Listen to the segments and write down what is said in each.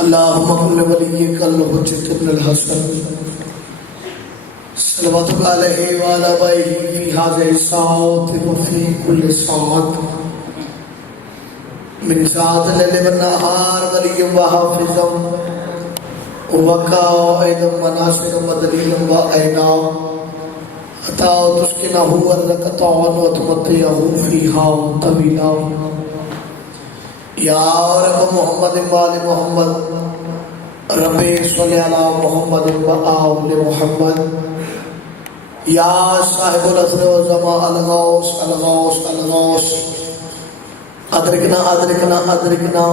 अल्लाहुम्मा कुल्ल वलिय्यिकल हुज्जत इब्नुल हसन सल्लल्लाहु अलैहि व अला आलिहि फी हाज़िहि साअत व फी कुल्लि साअत मिन साअत लैल व नहार वलिय्युम व हाफ़िज़ुम व काइदुम व नासिरुम व दलीलुम व ऐना हत्ता तुस्किनहु अर्ज़क़तन व तुमत्तिअहु फ़ीहा तवीला या रब मोहम्मद व आले मोहम्मद रब्बे सल्लि अला मोहम्मद व आले मोहम्मद या साहिबुल असर व ज़मा अल-गौस अल-गौस अल-गौस अदरिकना अदरिकना अदरिकना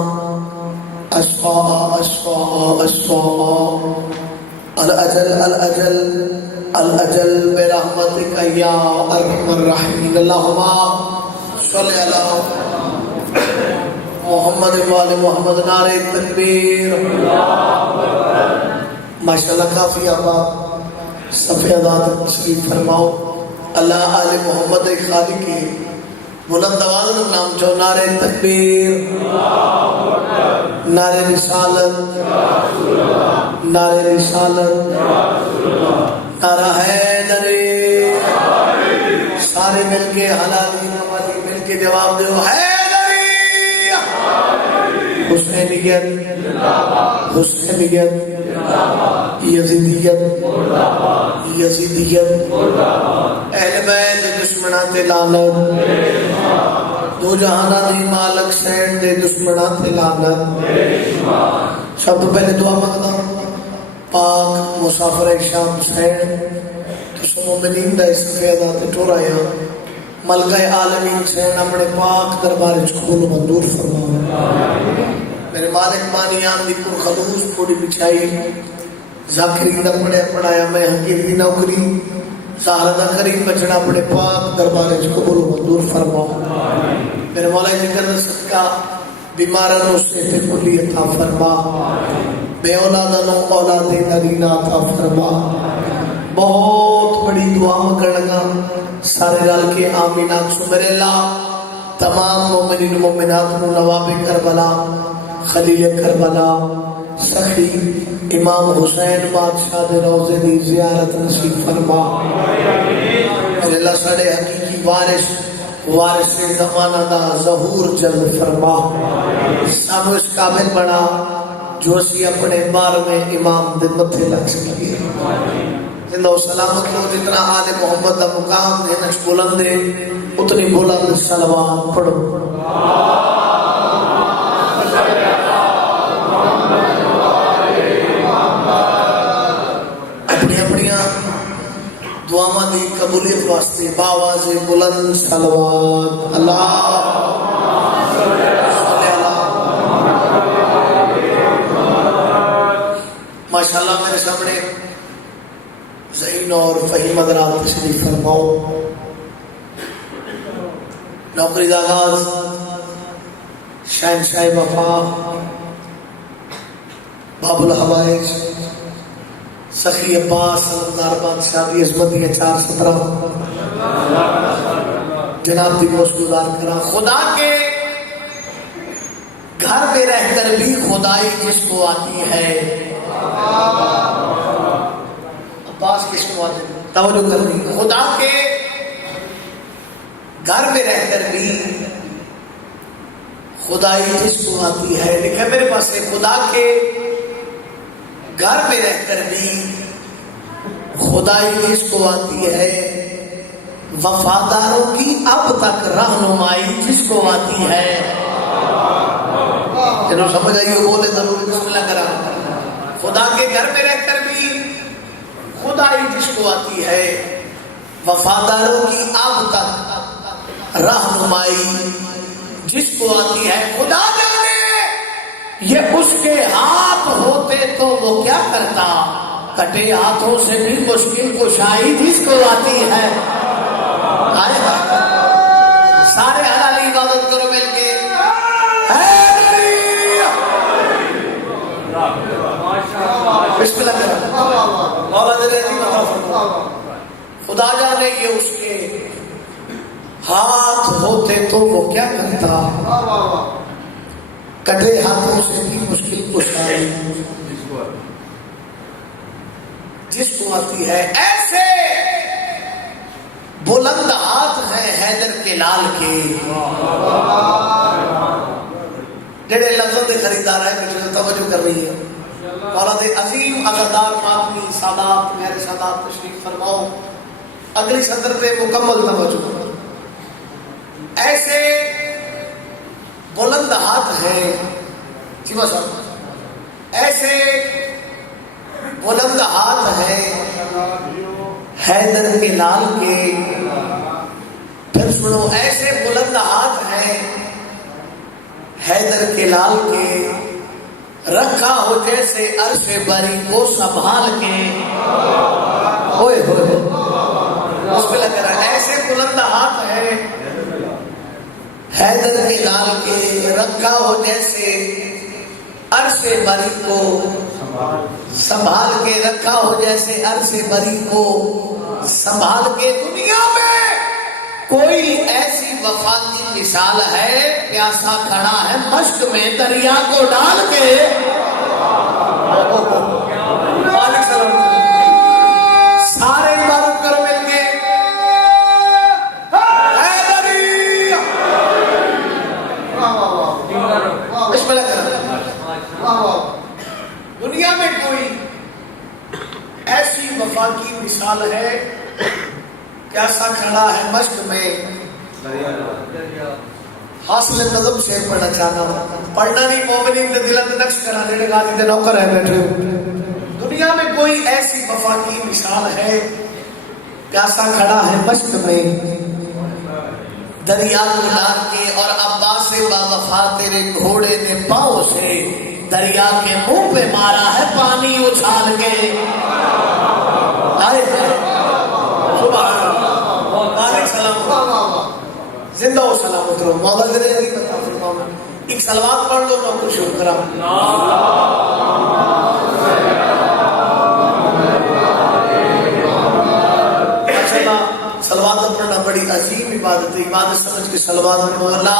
अशफ़ा अशफ़ा अशफ़ा अल-अजल अल-अजल अल-अजल बिरहमतिका या अरहमर राहिमीन अल्लाहुम्मा सल्लि अला मोहम्मद वाले मोहम्मद नारे तकबीर माशाल्लाह काफी आबाद सफ़े आज़ाद तशरीफ फरमाओ। अल्लाह आले मोहम्मद खाली के बुलंद आवाज़ में नाम जो नारे तकबीर नारे रिसालत नारे रिसालत नारा हैदरी सारे मिलके हलाली नवाली मिलके जवाब दो है हुसैनियत हुसैनियत यजीदियत यजीदियत अहले बैत दुश्मनां ते लानत दो जहानां दी मालक सैन दे दुश्मनां ते लानत। सब तो पहले दुआ मंगदा पाक मुसाफिर शाम हुसैन तुम मोमिनीन दा इस फ़ैदा ते टोराया मलका आलमीन सैन अपने पाक दरबार कबूल मंजूर फरमाओ। मेरे मालिक बानियान दी पुरखलूस पूरी बिछाई ज़ाकिरी दा पढ़े पढ़ाया मैं हकीम दी नौकरी ज़ाहरा दा करीम बचड़ा अपने पाक दरबार कबूल मंजूर फरमाओ। मेरे मौला जिक्र दा सदका बीमारां नूं सेहत कुल्ली अता फरमा बे औलादां नूं औलाद नगीना अता फरमा। बहुत बड़ी दुआ मंगणगा सारे रल के आमीन आखो। मेरे अल्लाह तमाम मोमिनीन मोमिनात नूं नवाबे करबला खलील करबला सखी इमाम हुसैन बादशाह दे रोज़े दी ज़ियारत नसीब फरमा। मेरे अल्लाह साडे हकीकी वारिस वारिस ज़माना दा ज़हूर जल्द फरमा। सानू इस काबिल बना जो असी अपने बार में इमाम दे मथे लग सकीए। जिंदा सलामत हो जितना आले मोहम्मद दा मुकाम है नक्श बुलंद है उतनी बुलंद सलवात पढ़ो। अपनी अपनी दुआवां दी कबूलियत वास्ते बावाज़े बुलंद सलवात अल्लाह माशाल्लाह। मेरे सामने ज़हीन और फ़हीम हज़रात तशरीफ फरमाओ। नौकरी का आगाज शहनशाह वफा बाबुल हवाइज सखी अब्बास सलमदार बादशाह की अज़मत दी 417 जनाब दी गुज़ार करा। खुदा के घर में रहकर भी खुदाई जिसको आती है अब्बास किसको आती है तवज्जो करनी। खुदा के घर में रहकर भी खुदाई जिसको आती है लिखा मेरे पास है। खुदा के घर में रहकर भी खुदाई जिसको आती है वफादारों की अब तक रहनुमाई जिसको आती है। चलो समझ आइए बोले जरूर बिस्मिल्लाह करा। खुदा के घर में रहकर भी खुदाई जिसको आती है वफादारों की अब तक रहनुमाई जिसको आती है। खुदा जाने ये उसके हाथ होते तो वो क्या करता कटे हाथों से भी मुश्किल कुशाई जिसको आती है। सारे हलाली इबादत करो मिलके खुदा जाने ये उसके हाथ होते तो वो क्या करता कटे हाथों से भी मुश्किल कुशाई लाल के जेड़े लफ्ज़ों के खरीदार है कि जो तवज्जो कर रही है औलाद अजीम अज़रदार फातमी सादात मेरे सादात तशरीफ फरमाओ अगली सदर पे मुकम्मल तवज्जो। ऐसे बुलंद हाथ हैं जी बस ऐसे बुलंद हाथ हैं हैदर के लाल के। फिर सुनो ऐसे बुलंद हाथ हैं हैदर के लाल के रखा हो जैसे अर्शे बरी को संभाल के। ओए होए उसमें लग रहा है ऐसे बुलंद हाथ है हैदर के लाल के रखा हो जैसे अर्शे बरी को संभाल के रखा हो जैसे अर्शे बरी को संभाल के। दुनिया में कोई ऐसी वफा की मिसाल है प्यासा खड़ा है मश्क में दरिया को डाल के। सारे मर कर मिलके दुनिया में कोई ऐसी वफा की मिसाल है प्यासा खड़ा है मश्क में। हासिल नज़म शेर पढ़ना चाहना पढ़ना नहीं मोमिनीन दे दिल नक्श करा जेड़े गाजी दे नौकर है बैठे। दुनिया में कोई ऐसी वफा की मिसाल है प्यासा खड़ा है मश्क में दरिया को लार के और अब्बास से बावफा तेरे घोड़े ने पाँव से दरिया के मुंह पे मारा है पानी उछाल के। जिंदा हो सलामत रहो मौला तेरे की बता फरमाओ। एक सलवात पढ़ लो तो कुछ करा सलवात पढ़ना बड़ी अजीम इबादत है। इबादत समझ के सलवात मौला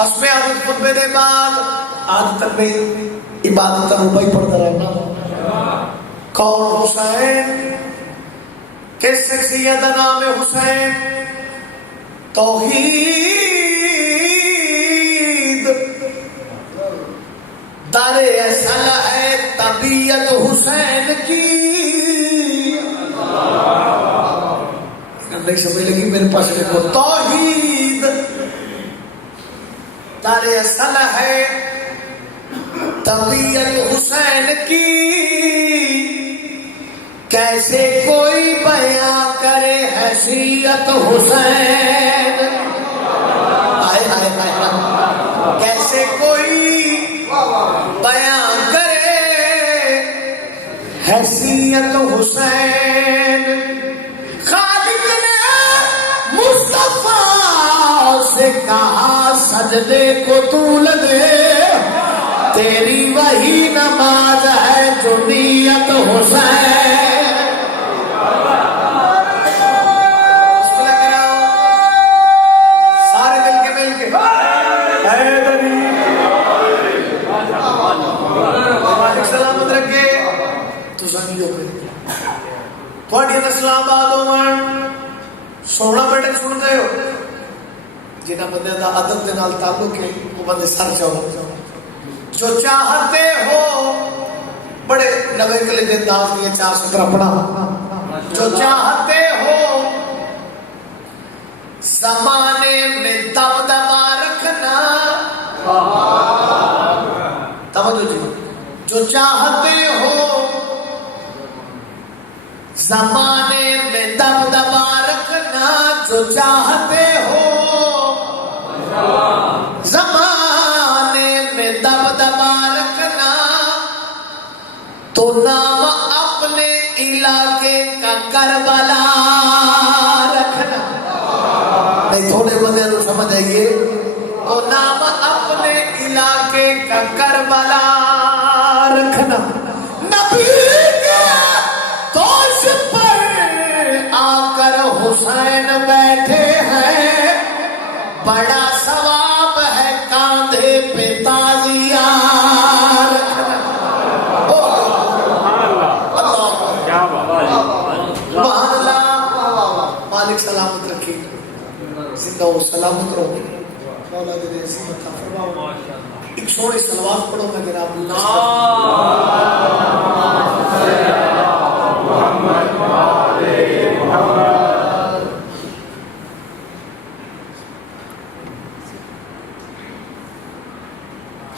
हस्बे आदत खुतबे दे बाद आदत में इबादत रुपई पढ़ता रहना। कौन हुसैन, किस शख्सियत नाम हुसैन? तौहीद दारे असल है तबीयत हुसैन की। नहीं समझ लगी मेरे पास देखो, तौहीद दारे असल है तबीयत हुसैन की। कैसे कोई बयां करे हैसियत हुसैन। हाय हाय हाय, कैसे कोई बयां करे हैसियत हुसैन। खालिक ने मुस्तफा से कहा सजदे को तूल दे, तेरी वही नमाज है जो नियत हुसैन। सोना बेटे सुनते हो जिन्हें बंदे का अदब के नाल ताल्लुक है वो बंदे सर जाओ। जो चाहते हो बड़े नवे कले दिन दास दिए 417 पढ़ा। जो चाहते हो जमाने में दबदबा रखना, तवज्जो जी। जो चाहते हो जमाने में दबदबा रखना, जो चाहते हो जमाने में दबदबा रखना, तो नाम अपने इलाके का करबला रखना। नहीं थोड़े बंदे तो समझ आइए, तो नाम अपने इलाके का करबला रखना। नबी के तोश पर आकर हुसैन बैठे हैं, बड़ा सवाब है कांधे पे ताजिया रखना। मालिक सलामत रखे, जिंदा हो सलामत रहो। मौला दे नसीहत फरमाओ। एक सोने सलवात पढ़ो मैं गिरा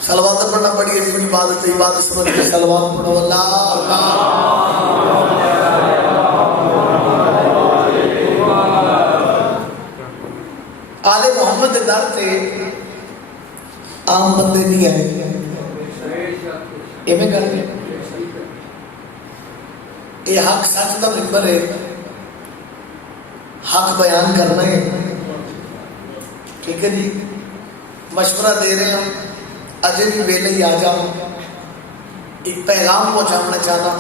सलवात पढ़ना बड़ी अजीब इबादत है। इबादत समझ के सलवात पढ़ो। अल्लाह आले मोहम्मद दर से आम बंदे नहीं आए, इवें कर ये हक सच का मिंबर है, हक बयान करना है। ठीक है जी, मशवरा दे रहे हैं, अजय भी वेले ही आ जाओ, एक पैगाम पहुंचाना चाहता।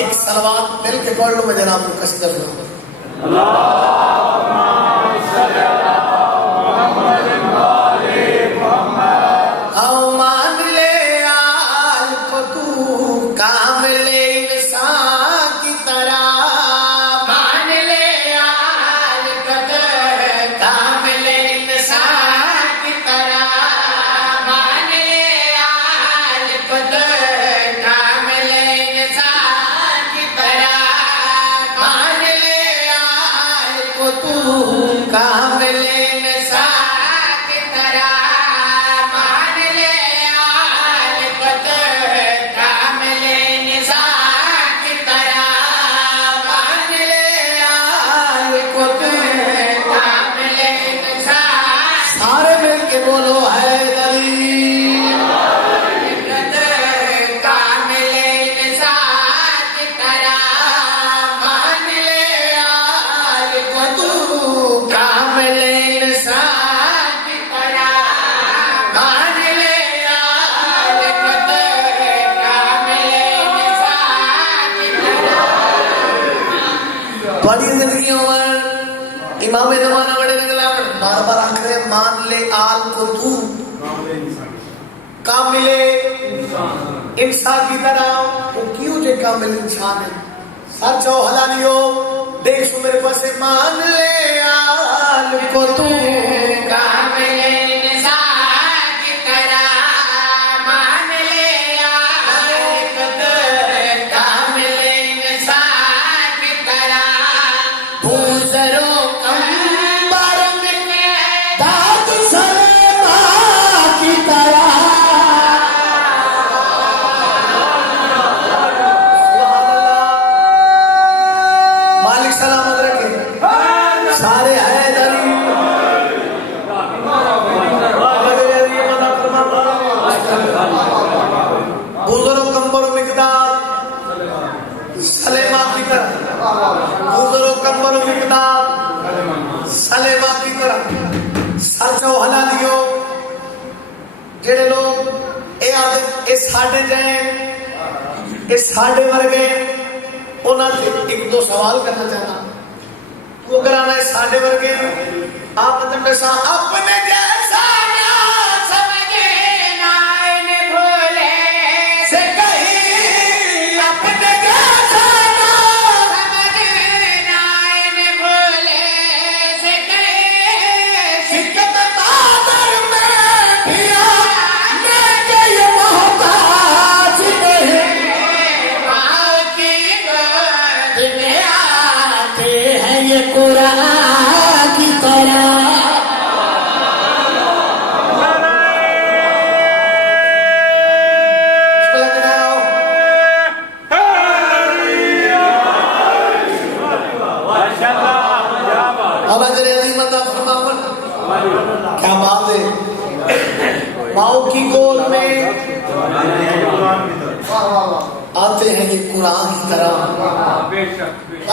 एक सलवात मिल के पढ़ लो, मैं जनाब को कस कर लूंगा। मान ले आल को तू काम ले इंसान की तरह, मान ले आल को तू काम ले इंसान की तरह, मान ले आल को तू काम ले इंसान की तरह, मान ले आल को तू काम ले इंसान की तरह, मान ले आल को तू काम ले इंसान की तरह, मान ले आल को तू काम ले इंसान। सारे मिल के बोलो हैदरी। काम ले इंसान की तरह, मान ले आल को तू काम ले इंसान की तरह, मान ले आल को तू काम ले इंसान की तरह। बड़ी जिंदगी उमर इमाम जमाना बड़े निकला बार बार आख रहे मान ले आल को तू कामिले इंसान की तरह। वो क्यों जे कामिल इंसान है सच और हलालियो देख सु मेरे पास मान ले आल को तू कामिले इंसान की तरह मान ले आल को तू कामिले इंसान की तरह भूजरो कंबर में दाद सलेमा की तरह। मालिक सलामत रखे सारे हैदरी बुजुर्ग कंबर मिकदार सलेमा की तरह बुजुर्ग कंबर मिकदार सलेमा की तरह सचो हलालियो जेड़े लोग ए आदे ए साडे जाए ए साडे वर्गे उन्होंने एक दो सवाल करना चाहना वो कराना है साडे वर्गे आप मतलब अपने जैसा ना समझे ना इन्हें भूले से कहीं अपने जैसा ना समझे ना इन्हें भूले से कहे शिकत बादर में भी आने के ये मोहताज नहीं। माँ की गोद में आते हैं ये कुरान की तरह। लग रहा हो क्या बात है। माओ की गोद में आते हैं ये कुरान की तरह।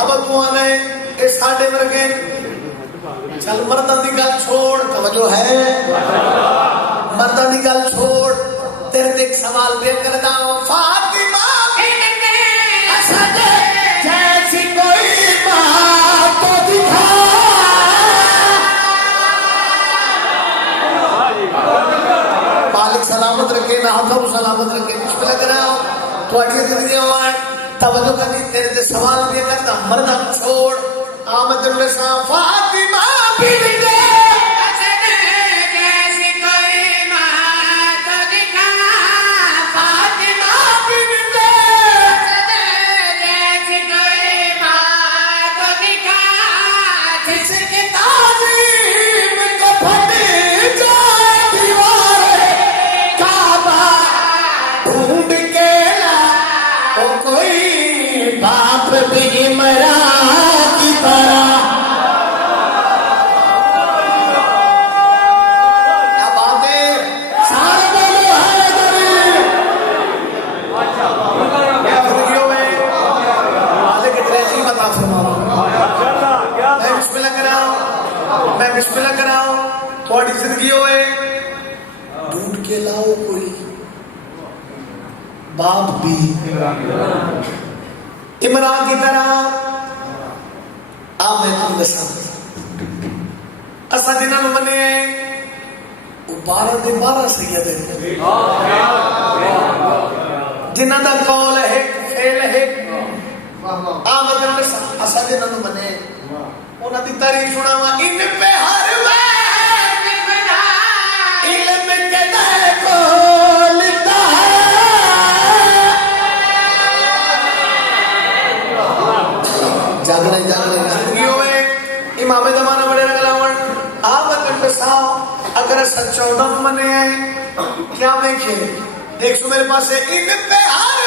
अब तू आने ये साडे वर्गे चल मर्दां दी गल छोड़ तवज्जो है मर्दां दी गल छोड़ तेरे ते एक सवाल पे करदा हूं फातिमा इनके असद जैसी कोई मां तो दिखा। मालिक सलामत रखे मैं हाथों को सलामत रखे मुश्किल करा थोड़ी जिंदगी में तवज्जो करनी तेरे ते सवाल भी करदा मर्दां छोड़ आमद नसा फातिमा बिन दे असद जैसी कोई माँ तो दिखा फातिमा बिन दे असद जैसी कोई माँ तो दिखा जिसके ताज़ीम को फटे जाए दीवारे काबा ढूंढ के ला ओ कोई बाप भी इमरान की तरह। क्या बात है सारे बोलो हैदरी। क्या जिंदगियों में मालिक इतनी बता फरमाओ मैं बिस्मिल्लाह कराऊं थोड़ी जिंदगी होए ढूंढ के लाओ कोई बाप भी इमरान की तरह। आप मैं तुम दसा असा जिन्होंने मने वो 12 दे 12 सैयद है जिन्हों का कौल है फेल है मतलब असा जिन्होंने मने उन्हों की तारीफ सुनावा इन पे हर वक्त इल्म के दर को लिखता है। जागने जिंदगियों में इमाम जमाना बड़े रगलावन आप साहब अगर सच्चा दम मने है क्या मैं खेले देख सो मेरे पास है इन पे हर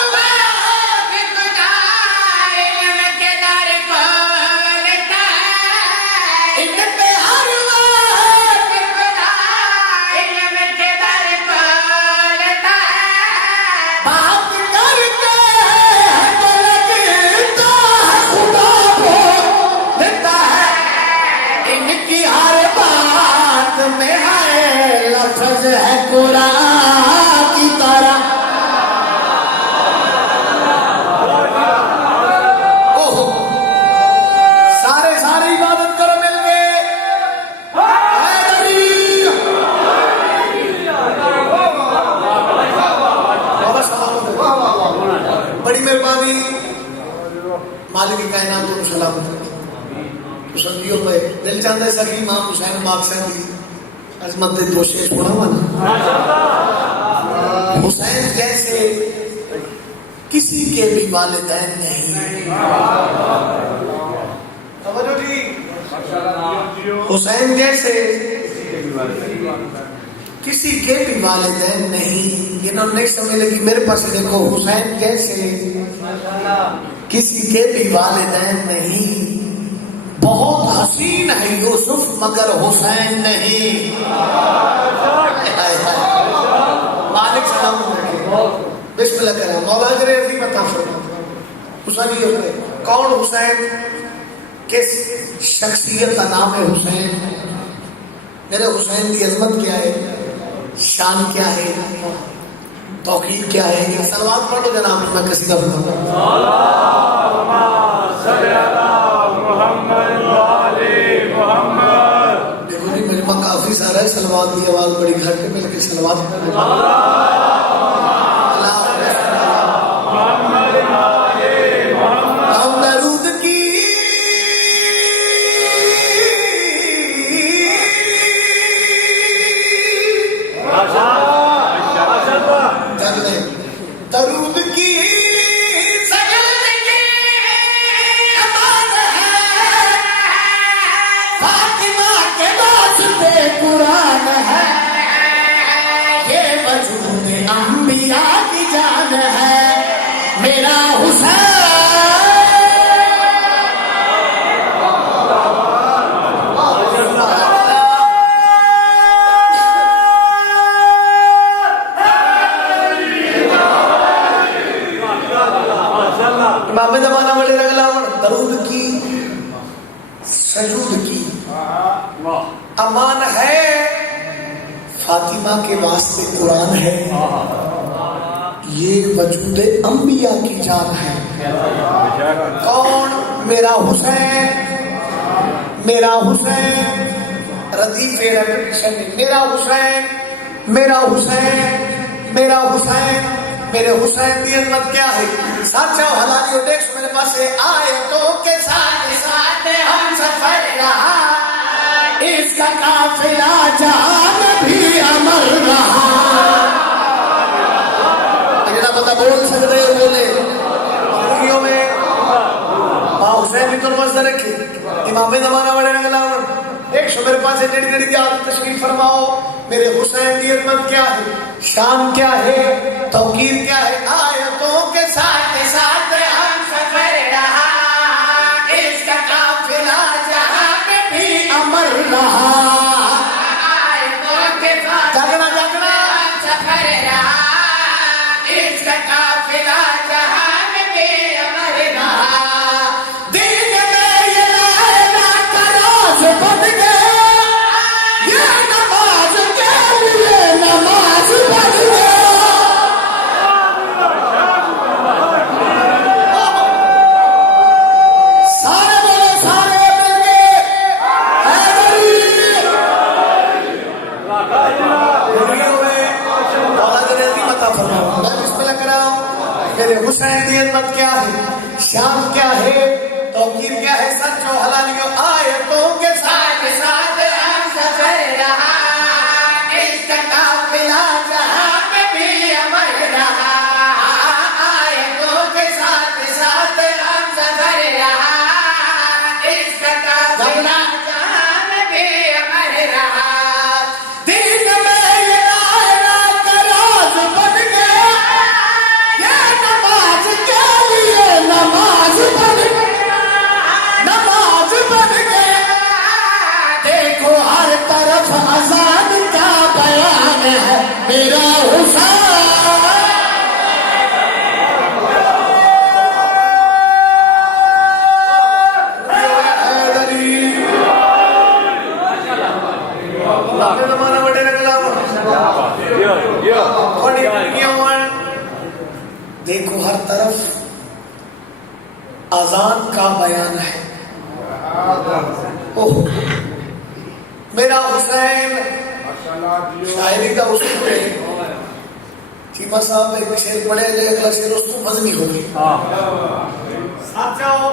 है कुरान की तरह। ओहो सारे इबादत करो मिल के बड़ी मेहरबानी मालिक कायनात को सलाम तो संगियों पे दिल चाहता है सभी इमाम हुसैन बादशाह की अजमत दे दोषे छोड़ा माना हुसैन जैसे किसी के भी वालिदैन नहीं। समझो जी, हुसैन जैसे किसी के भी वालिदैन नहीं। इन्होंने नहीं समझ लगी मेरे पास देखो, हुसैन जैसे किसी के भी वालिदैन नहीं। बहुत हसीन है यूसुफ मगर हुसैन नहीं। मालिक सलाम बिस्मिल्लाह करें। मौला जरे अजीम अता फरमा हुसैन कौन हुसैन, किस शख्सियत का नाम है हुसैन। मेरे हुसैन की अजमत क्या है, शान क्या है, तौकीर क्या है। एक सलवात पढ़ो जनाब, मैं किसी का देखो जी मजमा काफी सारा है, सलवात की आवाज बड़ी घट है, मिलकर सलवात अमान है, फातिमा के वास्ते कुरान है। ये वजूद अंबिया की जान है। कौन? मेरा हुसैन, मेरा हुसैन रदीफ मेरा हुसैन, मेरा हुसैन, मेरा हुसैन। मेरे हुसैन की अजमत क्या है? साचा हलालियो देख मेरे पास आयतों के साथ साथ हम सफर रहा, इसका काफिला जान भी अमर रहा। अगला बता बोल सकते हो, बोले में हुसैन भी तो मजदा रखे इमाम जमाना बड़े रंगलावन। एक सौ मेरे पास डेढ़ घड़ी की आदत तशरीफ फरमाओ। मेरे हुसैन की अजमत क्या है, शान क्या है, तौकीर क्या है। आयतों के साथ साथ हम सफर रहा, इसका काफिला जहां पे भी अमर रहा। आयतों के साथ जागना जागना हम सफर रहा, इसका काफिला जहां पे भी अमर रहा। दिन में ये लायला का रोज बन गया, ये नमाज के लिए नमाज बन गया। सारे बोले सारे मिलके मेरे हुसैन की अजमत क्या है, शान क्या है, तौकीर क्या है। सच्चो हलालियो आयतों के साथ साथ हम सफर रहा, इसका काफिला जहां पे भी अमर रहा। आयतों के साथ साथ हम सफर रहा, इसका काफिला जहां पे भी अमर रहा। दिन में ये लायला का रोज बन गया, ये नमाज के लिए नमाज बन गया, नमाज बन गया। देखो हर तरफ अज़ान का बयान है, मेरा हुसैन। देखो हर तरफ अजान का बयान है। ओह मेरा हुसैन शायरी का उसूल है, चीमा साहब एक शेर पढ़े ले, अगला शेर उसको मजनी होगी। साथियों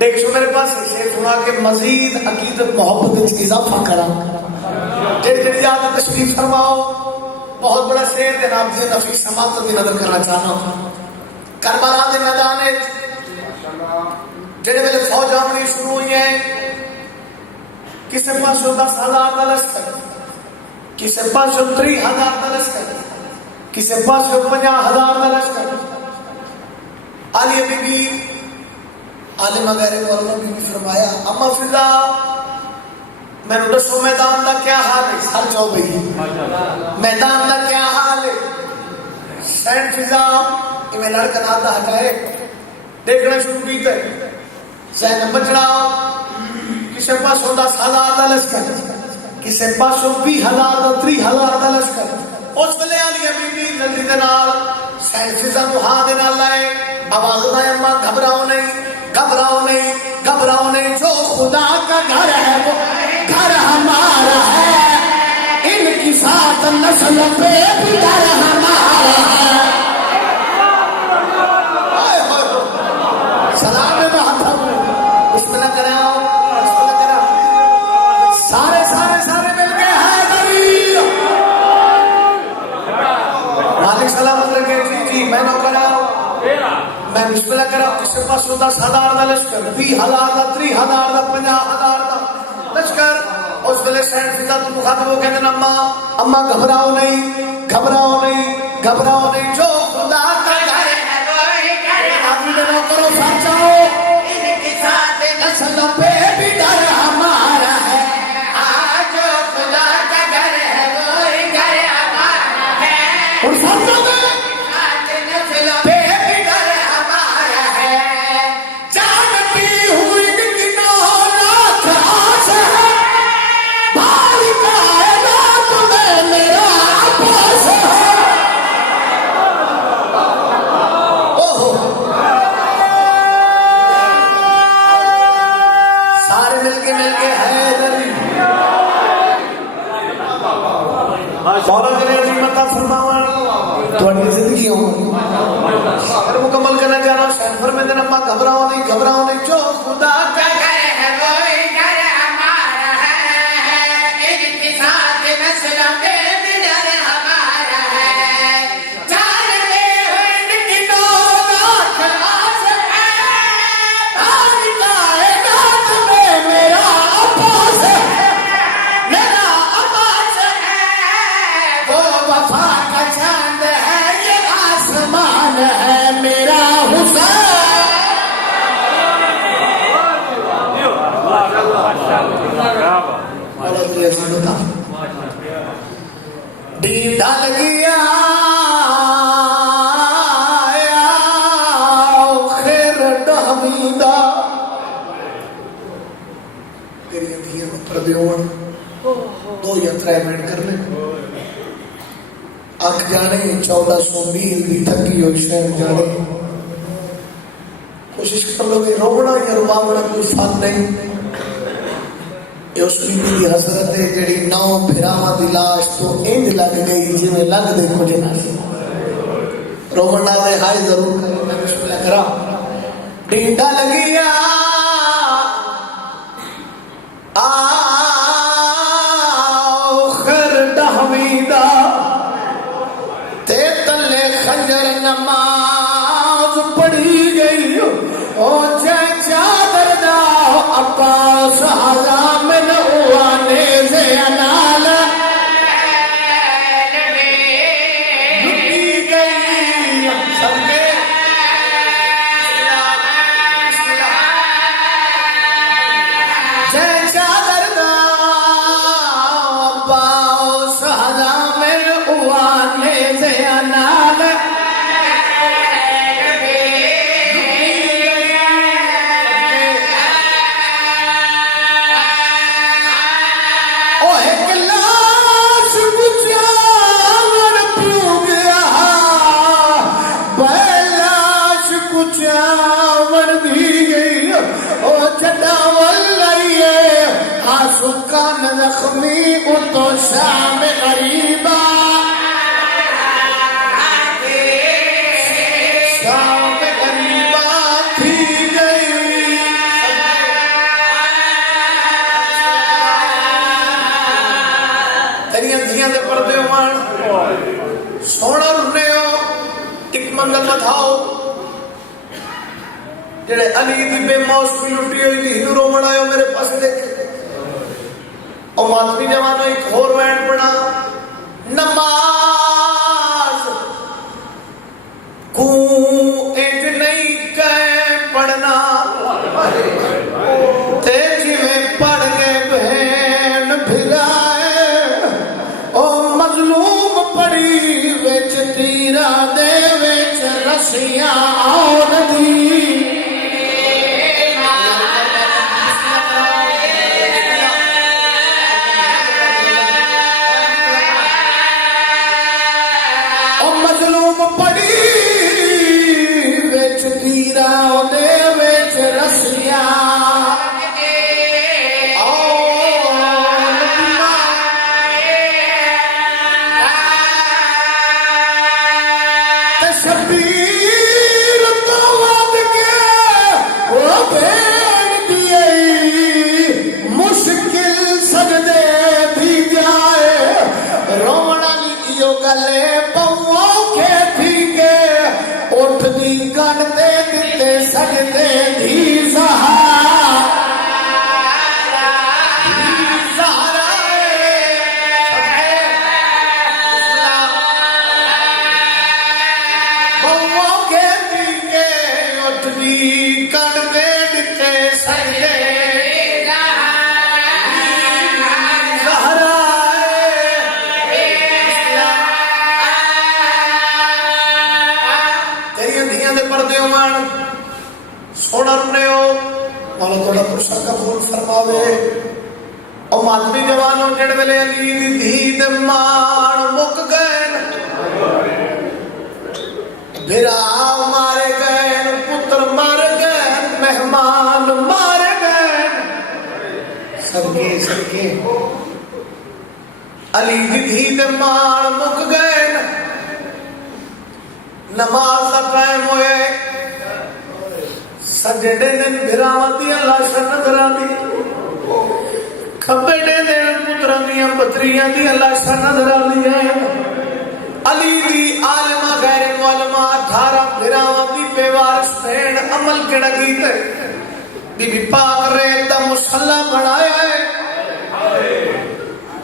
देख सो मेरे पास शेर सुना के मजीद अकीदत मोहब्बत में इजाफा करा। जल्दी याद तशरीफ फरमाओ। बहुत बड़ा शेर है नाम जी नफीस समात भी नजर करना चाहना हूं। करबला के मैदान में जेड़े वेले फौज आमनी शुरू हुई है, किसी पासों 10,000 का लश्कर, किसी पासों 30,000 का लश्कर, किसी पासों 50,000 का लश्कर। आलिया बीबी आलिमा गैर मौलवी बीबी फरमाया, अम्मा फिजा मैंने दसो मैदान का क्या हाल है? सर जाओ भाई, मैदान का क्या हाल है? सैन फिजा इमें लड़का नाता हटाए देखना शुरू की करे। सैन बचड़ा किसी पास 10,000 का लश्कर, किसी पास 20,000 का 30,000 का लश्कर। उस वेले आलिया बीबी जल्दी के नाल सैन फिजा को हां दे नाल लाए, आवाज लाए, अम्मा घबराओ नहीं, घबराओ नहीं, घबराओ नहीं, जो खुदा का घर है वो घर हमारा है, इनकी साथ नस्ल पे भी डर हमारा है। सलाम बिस्मिल्लाह कराओ, बिस्मिल्लाह कराओ। सारे सारे सारे मिलके हैदरी मालिक सलामत रखे। जी जी मैं नो कराओ, मैं बिस्मिल्लाह कराओ। किसके पास 10,000 का लश्कर, 20,000 का, 30,000 का, 50,000 का लश्कर। उस वेले सैन फिजा तो मुखातिब हो कहते अम्मा अम्मा घबराओ नहीं, घबराओ नहीं, घबराओ नहीं, जो खुदा का घर है वही घर हमारा, करो समझाओ, इनके साथ नस्ल पे भी डर हमारा है। आज जो खुदा का घर है वही घर हमारा है, और समझोगे आज नस्ल पे भी डर हमारा है। जानती हूँ इनकी 9 लाख आस है, भारी कायनात में मेरा अब्बास है। ओहो सारे मिलके हैदरी मौला जले अजीमत फरमावन थोड़ी जिंदगी हो अगर मुकम्मल करना चाह रहा हूं। सैफर में दिन अम्मा घबराओ नहीं, घबराओ नहीं, जो खुदा का घर है वही घर हमारा है, इनके साथ नस्ल पे भी डर हमारा है। जानते हो इनकी 9 लाख आस है, भारी कायनात में मेरा अब्बास है, मेरा अब्बास है। वो वफा का चांद है, ये आसमान है, मेरा हुसैन। दीदा लगिया खैर डहमीदा तेरी दिए पर्दे होन 2 या 3 मिनट कर ले अख जाने 1400 मील की थकी हुई शहर जाने। कोशिश कर लोगे रोवना या रुवावना कोई फल नहीं। उस बीबी की हसरत है जी 9 फिरावां की लाश तो इंज लग गई जिवें लगदे कुछ ना सी। रोवण नाल हाय जरूर करो, मैं बिस्मिल्लाह करा। डीडा लगिया आखिर डहवीदा ते तले खंजर नमाज पढ़ी गई ओ जय चादर दा अब्बास हजामिन उवाने से अनाल लुटी गई सबके। जय चादर दा अब्बास हजामिन उवाने से अनाल सुकान जख्मी उतो शाम गरीबा जेड़े अली दी बेमौस की लुटी हुई दी हिंदू रोमन आयो मेरे पास देखे और मातमी जवानों एक होर वैन पढ़ा नमाज को इंज नहीं कह पढ़ना ते जिवें पढ़ के बहन भिराए ओ मजलूम पड़ी विच तीरा दे विच रसियां आउण दी पड़ी विच तीरा दे विच रसिया शबीर तो वध के वो भेड़ दिए मुश्किल सजदे भी जाए रोवण वाली इहो गले पौओ उठ दी गण दे दिते सजदे दी सहारा बउओ के दी के उठ दी गण दे दिते सजदे फरमावे और मातमी जवानों जेड़ वेले अली दी धी दे मान मुक गए भिरा मारे गए पुत्र मार गए मेहमान मार गए सबके सबके अली दी धी दे मान मुक गए नमाज का टाइम होए सजड़े दिन भिरावां दी लाशां नजर आंदी खब्बे दिन पुत्रां दी पत्रियां दी लाशां नजर आंदियां अली दी आलिमा गैर मुअल्लिमा 18 भिरावां दी बेवारिस भेण अमल केड़ा कीते बीबी पाक रेत दा मुसल्ला बनाया है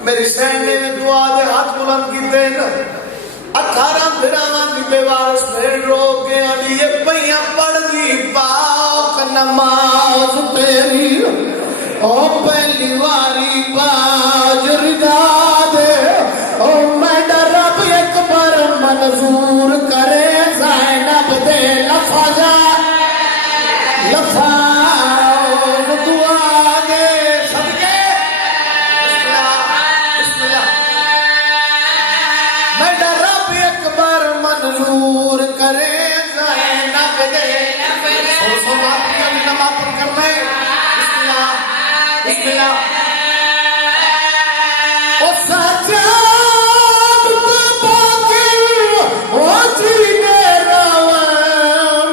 मेरी सैन ने दुआ दे हाथ बुलंद कीते 18 भिरावां दी बेवारिस भेण रो के अली ये पईयां पढ़दी पाक नमाज तेरी ओ पहली वारी बाज रिदा दे ओ मैं रब एक बार मंजूर करे ज़ैनब दे लफाजा लफाज दुआ दे सदके बिस्मिल्लाह मैं रब एक बार मंजूर करे ज़ैनब दे बिस्मिल्लाह ओ सजाद बाकी ओ जीने रावा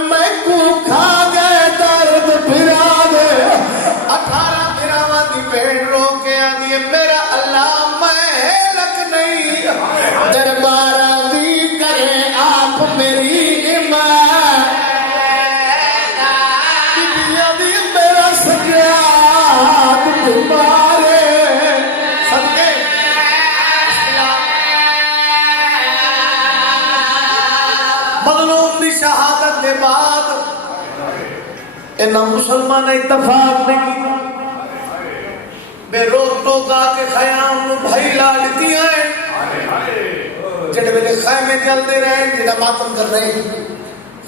मैं को खा गए दर्द फिरा दे 18 भिरावां दी भेड़ रो के आंदी मेरा अल्लाह मैं हेलक नहीं दरबारां दी करे आप मेरी शहादत के बाद इन्हें मुसलमान इत्तफाक नहीं बेरोक टोक आके खयाम भाई लाड़ती है जेड़े वेले खैमे चलते रहे जेड़ा मातम कर रहे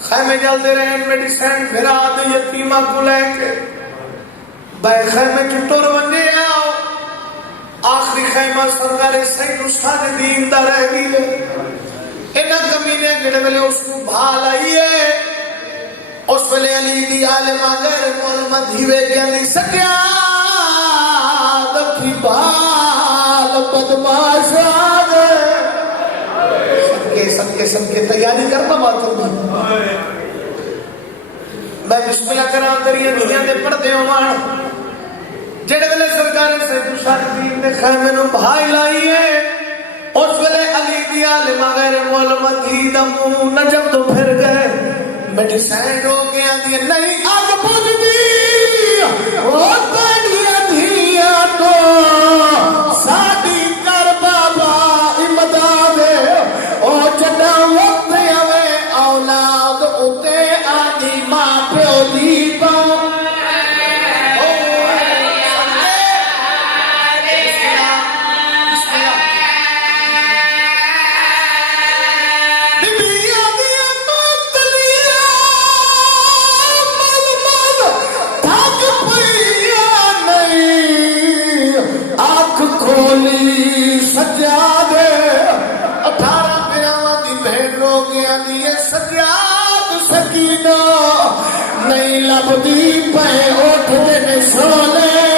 खैमे चलते रहे मेडिसिन फिरा दे यतीमा को लेके भाई खैमे चुटोर बने आओ आखिरी खैमा सरकार सही उस्ताद दीन दा रह गई इन्हें कमीने जेड़े वेले उसको भाल आई है उस वेले अली दी आलिमा गैर मुअल्लिमा धीवे ज्ञानी सकिया दखी बाल बदमाश सबके सबके तैयारी करना बात करना मैं बिस्मिल्लाह करा तेरी दुनिया दे पर्दे होवन जेड़े वेले सरकार से दूसरा दीन दे खैमे नु भाई लाई है उस वेले अली दी आलिमा गैर मुअल्लिमा दी दा मुंह नजम तो फिर गए मेरी सैन रोगियां दी नहीं अग बुझदी ओ तेरिया धिया तो साडी कर बाबा इमदाद ओ जदा वक्त आवे औलाद उते आदी मां प्यो दी खोली सजादे 18 ब्यावां दी भेड़ रोगियां दी सजाद सकीना नहीं लभदी पे उठदे ने सोने